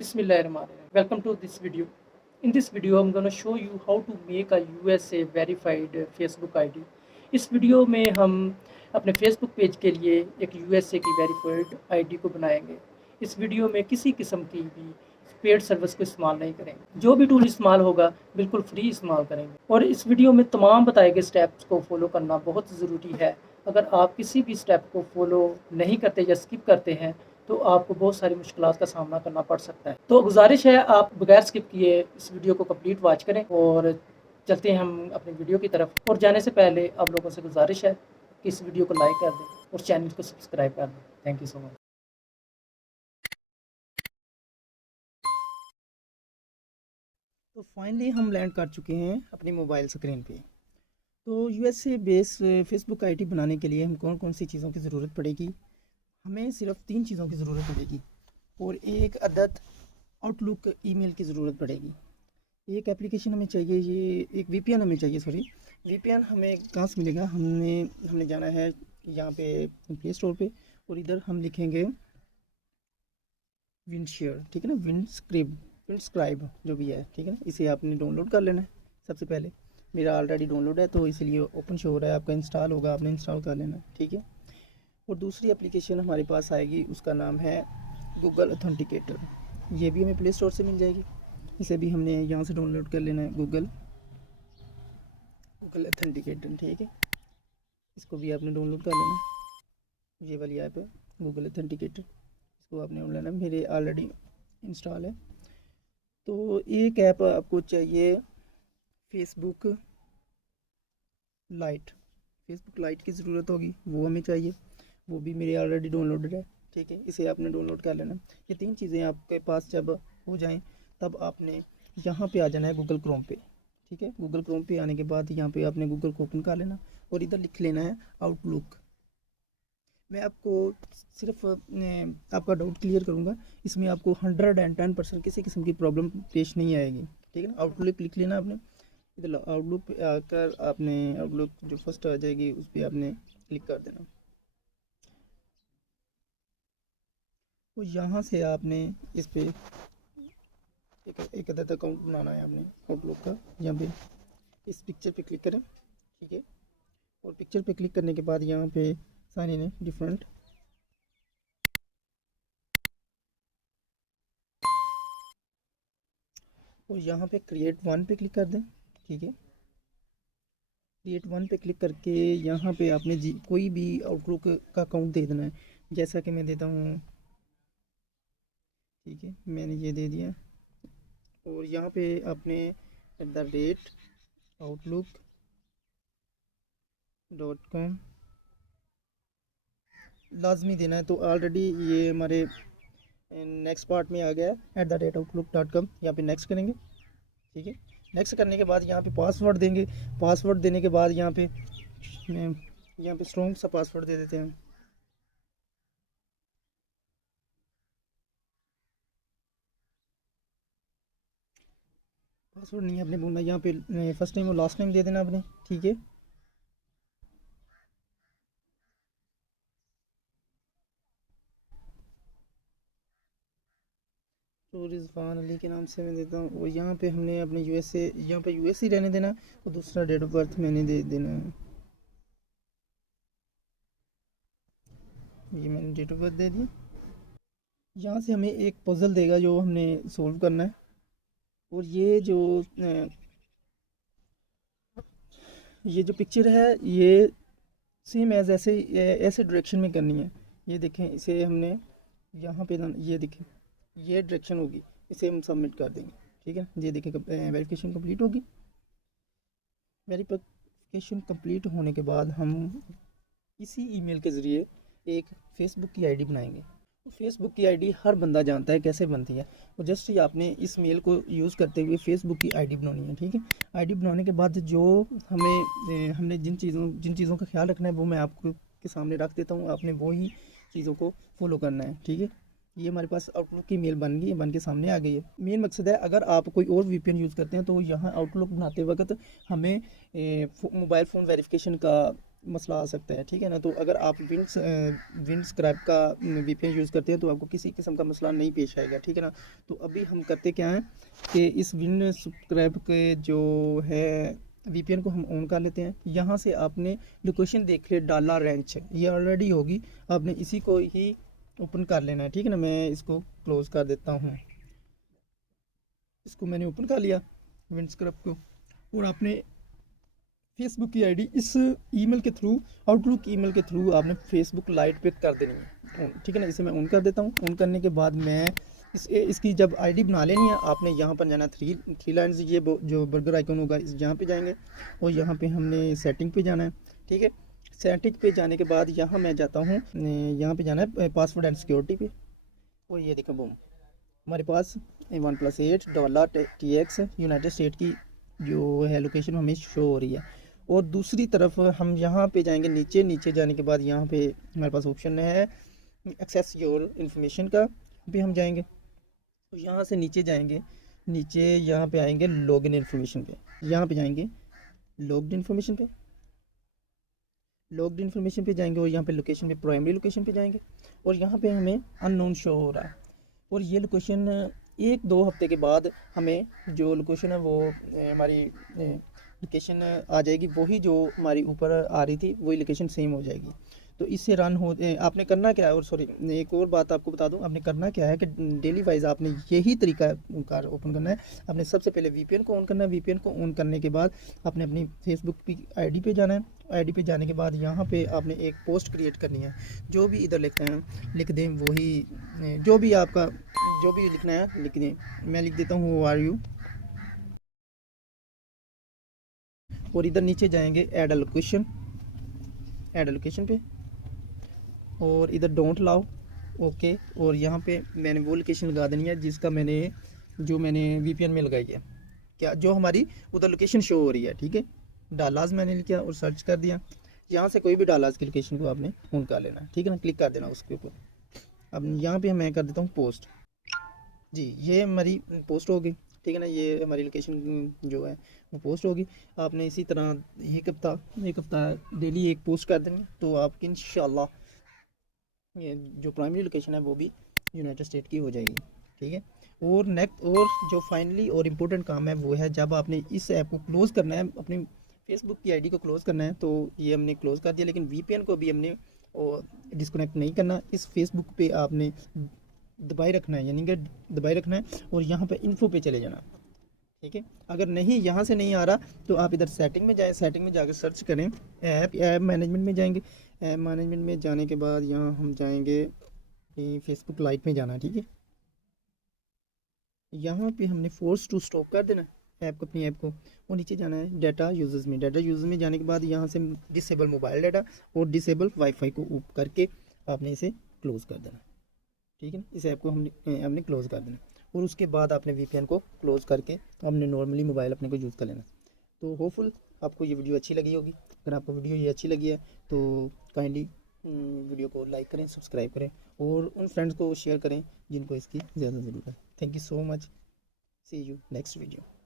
Bismillahirrahmanirrahim. Welcome to this video. In this video, I'm gonna show you how to make a USA verified Facebook ID. इस video में हम अपने Facebook page के लिए एक USA की वेरीफाइड ID को बनाएंगे। इस वीडियो में किसी किस्म की भी पेड सर्विस को इस्तेमाल नहीं करेंगे। जो भी टूल इस्तेमाल होगा बिल्कुल फ्री इस्तेमाल करेंगे और इस वीडियो में तमाम बताए गए स्टेप्स को फॉलो करना बहुत ज़रूरी है। अगर आप किसी भी स्टेप को फॉलो नहीं करते या स्किप करते हैं तो आपको बहुत सारी मुश्किलात का सामना करना पड़ सकता है। तो गुजारिश है आप बगैर स्किप किए इस वीडियो को कंप्लीट वॉच करें और चलते हैं हम अपनी वीडियो की तरफ। और जाने से पहले आप लोगों से गुजारिश है कि इस वीडियो को लाइक कर दें और चैनल को सब्सक्राइब कर दें। Thank you so much. तो फाइनली हम लैंड कर चुके हैं अपनी मोबाइल स्क्रीन पे। तो यूएसए बेस फेसबुक आईडी बनाने के लिए हम कौन कौन सी चीज़ों की ज़रूरत पड़ेगी? हमें सिर्फ 3 चीज़ों की ज़रूरत पड़ेगी और एक अदद आउटलुक ईमेल की ज़रूरत पड़ेगी। एक एप्लीकेशन हमें चाहिए, ये एक वीपीएन हमें चाहिए। वीपीएन हमें कहाँ से मिलेगा? हमने जाना है यहाँ पे प्ले स्टोर पे और इधर हम लिखेंगे विंडशेयर, ठीक है ना, विंडस्क्राइब जो भी है, ठीक है ना। इसे आपने डाउनलोड कर लेना है। सबसे पहले मेरा ऑलरेडी डाउनलोड है तो इसलिए ओपन शो हो रहा है, आपका इंस्टॉल होगा, आपने इंस्टॉल कर लेना, ठीक है। और दूसरी एप्लीकेशन हमारे पास आएगी, उसका नाम है गूगल ऑथेंटिकेटर। ये भी हमें प्ले स्टोर से मिल जाएगी। इसे भी हमने यहाँ से डाउनलोड कर लेना है, गूगल ऑथेंटिकेटर, ठीक है। इसको भी आपने डाउनलोड कर लेना है। ये वाली ऐप है गूगल ऑथेंटिकेटर, इसको आपने डाउनलोड लेना है। मेरे ऑलरेडी इंस्टॉल है। तो एक ऐप आपको चाहिए फेसबुक लाइट की ज़रूरत होगी, वो हमें चाहिए। वो भी मेरे ऑलरेडी डाउनलोडेड है, ठीक है। इसे आपने डाउनलोड कर लेना। ये 3 चीज़ें आपके पास जब हो जाएं तब आपने यहाँ पे आ जाना है गूगल क्रोम पे, ठीक है। गूगल क्रोम पे आने के बाद यहाँ पे आपने गूगल को ओपन कर लेना और इधर लिख लेना है आउटलुक। मैं आपको सिर्फ आपका डाउट क्लियर करूँगा। इसमें आपको 110% किसी किस्म की प्रॉब्लम पेश नहीं आएगी, ठीक है ना। आउटलुक लिख लेना आपने। इधर आउटलुक पे आकर आपने आउटलुक जो फर्स्ट आ जाएगी उस पर आपने क्लिक कर देना। तो यहाँ से आपने इस पे एक अदद अकाउंट बनाना है आपने आउटलुक का। यहाँ पे इस पिक्चर पे क्लिक करें, ठीक है। और पिक्चर पे क्लिक करने के बाद यहाँ पे साइन इन है डिफरेंट, और यहाँ पे क्रिएट वन पे क्लिक कर दें, ठीक है। क्रिएट वन पे क्लिक करके यहाँ पे आपने कोई भी आउटलुक का अकाउंट दे देना है। जैसा कि मैं देता हूँ, ठीक है, मैंने ये दे दिया। और यहाँ पे आपने @outlook.com लाजमी देना है। तो ऑलरेडी ये हमारे नेक्स्ट पार्ट में आ गया है, @outlook.com। यहाँ पे नेक्स्ट करेंगे, ठीक है। नेक्स्ट करने के बाद यहाँ पे पासवर्ड देंगे। पासवर्ड देने के बाद यहाँ पे स्ट्रॉन्ग सा पासवर्ड दे देते हैं। पासवर्ड नहीं आपने बोलना, यहाँ पे फर्स्ट नेम और लास्ट नेम दे देना आपने, ठीक है। तो रिजवान अली के नाम से मैं देता हूँ। और यहाँ पे हमने अपने यहाँ पे यूएसए रहने देना और दूसरा डेट ऑफ बर्थ मैंने दे देना है। ये मैंने डेट ऑफ बर्थ दे दिया। यहाँ से हमें एक पजल देगा जो हमने सोल्व करना है। और ये जो पिक्चर है ये सेम एज ऐसे ऐसे डायरेक्शन में करनी है। ये देखें, इसे हमने यहाँ पे ये देखें, ये डायरेक्शन होगी, इसे हम सबमिट कर देंगे, ठीक है। ये देखें वेरिफिकेशन कंप्लीट होगी। वेरिफिकेशन कंप्लीट होने के बाद हम इसी ईमेल के ज़रिए एक फ़ेसबुक की आईडी बनाएंगे। फेसबुक की आईडी हर बंदा जानता है कैसे बनती है। और जस्ट ही आपने इस मेल को यूज़ करते हुए फेसबुक की आईडी बनानी है, ठीक है। आईडी बनाने के बाद जो हमने जिन चीज़ों का ख्याल रखना है वो मैं आपको के सामने रख देता हूँ। आपने वही चीज़ों को फॉलो करना है, ठीक है। ये हमारे पास आउटलुक की मेल बन गई, बन के सामने आ गई है। मेन मकसद है, अगर आप कोई और वीपीएन यूज़ करते हैं तो यहाँ आउटलुक बनाते वक्त हमें मोबाइल फ़ोन वेरिफिकेशन का मसला आ सकता है, ठीक है ना। तो अगर आप विंडस्क्राइब का वीपीएन यूज़ करते हैं तो आपको किसी किस्म का मसला नहीं पेश आएगा, ठीक है ना। तो अभी हम करते क्या हैं कि इस विंडस्क्राइब के जो है वीपीएन को हम ऑन कर लेते हैं। यहाँ से आपने लोकेशन देख ले, डाला रेंच ये ऑलरेडी होगी, आपने इसी को ही ओपन कर लेना है, ठीक है ना। मैं इसको क्लोज़ कर देता हूँ, इसको मैंने ओपन कर लिया विंडस्क्राइब को। और आपने फेसबुक की आईडी इस ईमेल के थ्रू, आउटलुक ईमेल के थ्रू आपने फेसबुक लाइट पे कर देनी है, ठीक है ना। इसे मैं ऑन कर देता हूँ। ऑन करने के बाद मैं इसकी जब आईडी बना लेनी है, आपने यहाँ पर जाना, थ्री लाइन्स, ये जो बर्गर आइकन होगा इस यहाँ पे जाएंगे और यहाँ पे हमने सेटिंग पे जाना है, ठीक है। सेटिंग पे जाने के बाद यहाँ मैं जाता हूँ, यहाँ पे जाना है पासवर्ड एंड सिक्योरिटी पे। और ये देखो बूम, हमारे पास OnePlus 8 $TX यूनाइटेड स्टेट की जो है लोकेशन हमें शो हो रही है। और दूसरी तरफ हम यहाँ पे जाएंगे, नीचे नीचे जाने के बाद यहाँ पे हमारे पास ऑप्शन है एक्सेस योर इन्फॉर्मेशन का, भी हम जाएंगे। तो यहाँ से नीचे जाएंगे, नीचे यहाँ पे आएंगे लॉगिन इन्फॉर्मेशन पे, यहाँ पे जाएंगे लॉग्ड इन्फॉर्मेशन पे, लॉग्ड इन्फॉर्मेशन पे जाएंगे और यहाँ पे लोकेशन पे प्राइमरी लोकेशन पे जाएंगे और यहाँ पे हमें अननोन शो हो रहा है। और ये लोकेशन 1-2 हफ्ते के बाद हमें जो लोकेशन है वो हमारी लोकेशन आ जाएगी, वही जो हमारी ऊपर आ रही थी वही लोकेशन सेम हो जाएगी। तो इससे रन हो आपने करना क्या है, और सॉरी एक और बात आपको बता दूं, आपने करना क्या है कि डेली वाइज आपने यही तरीका कार ओपन करना है। आपने सबसे पहले वीपीएन को ऑन करना है। वीपीएन को ऑन करने के बाद आपने अपनी फेसबुक की आईडी पे जाना है। आईडी पे जाने के बाद यहाँ पे आपने एक पोस्ट क्रिएट करनी है, जो भी इधर लिखना है लिख दें, वही जो भी आपका जो भी लिखना है लिख दें। मैं लिख देता हूँ आर यू, और इधर नीचे जाएंगे ऐड लोकेशन, ऐड लोकेशन पे, और इधर डोंट लाओ, ओके। और यहाँ पे मैंने वो लोकेशन लगा देनी है जिसका मैंने वीपीएन में लगाई है, क्या जो हमारी उधर लोकेशन शो हो रही है, ठीक है। डालाज मैंने लिखा और सर्च कर दिया। यहाँ से कोई भी डालाज की लोकेशन को आपने ऑन कर लेना, ठीक है ना, क्लिक कर देना उसके ऊपर। अब यहाँ पे मैं कर देता हूँ पोस्ट, जी ये हमारी पोस्ट होगी, ठीक है ना। ये हमारी लोकेशन जो है वो पोस्ट होगी। आपने इसी तरह एक हफ्ता डेली एक पोस्ट कर देंगे तो आपकी इंशाल्लाह ये जो प्राइमरी लोकेशन है वो भी यूनाइटेड स्टेट की हो जाएगी, ठीक है। और नेक्स्ट और जो फाइनली और इम्पोर्टेंट काम है वो है, जब आपने इस ऐप को क्लोज़ करना है, अपनी फेसबुक की आईडी को क्लोज़ करना है, तो ये हमने क्लोज़ कर दिया, लेकिन वीपीएन को भी हमने डिस्कनेक्ट नहीं करना। इस फेसबुक पे आपने दबाए रखना है, यानी कि दबाए रखना है और यहाँ पे इन्फो पे चले जाना, ठीक है। अगर नहीं यहाँ से नहीं आ रहा तो आप इधर सेटिंग में जाएँ, सेटिंग में जाकर सर्च करें ऐप मैनेजमेंट में जाएंगे। ऐप मैनेजमेंट में जाने के बाद यहाँ हम जाएंगे फेसबुक लाइट में जाना, ठीक है। यहाँ पे हमने फोर्स टू स्टॉप कर देना ऐप को, अपनी ऐप को। और नीचे जाना है डाटा यूजर्स में। डाटा यूजर्स में जाने के बाद यहाँ से डिसेबल मोबाइल डाटा और डिसेबल वाईफाई को ऊपर करके आपने इसे क्लोज़ कर देना, ठीक है ना। इस ऐप को हमने क्लोज़ कर देना और उसके बाद आपने वीपीएन को क्लोज़ करके हमने नॉर्मली मोबाइल अपने को यूज़ कर लेना। तो होपफुल आपको ये वीडियो अच्छी लगी होगी। अगर आपको वीडियो ये अच्छी लगी है तो काइंडली वीडियो को लाइक करें, सब्सक्राइब करें और उन फ्रेंड्स को शेयर करें जिनको इसकी ज़्यादा ज़रूरत है। Thank you so much, see you next video.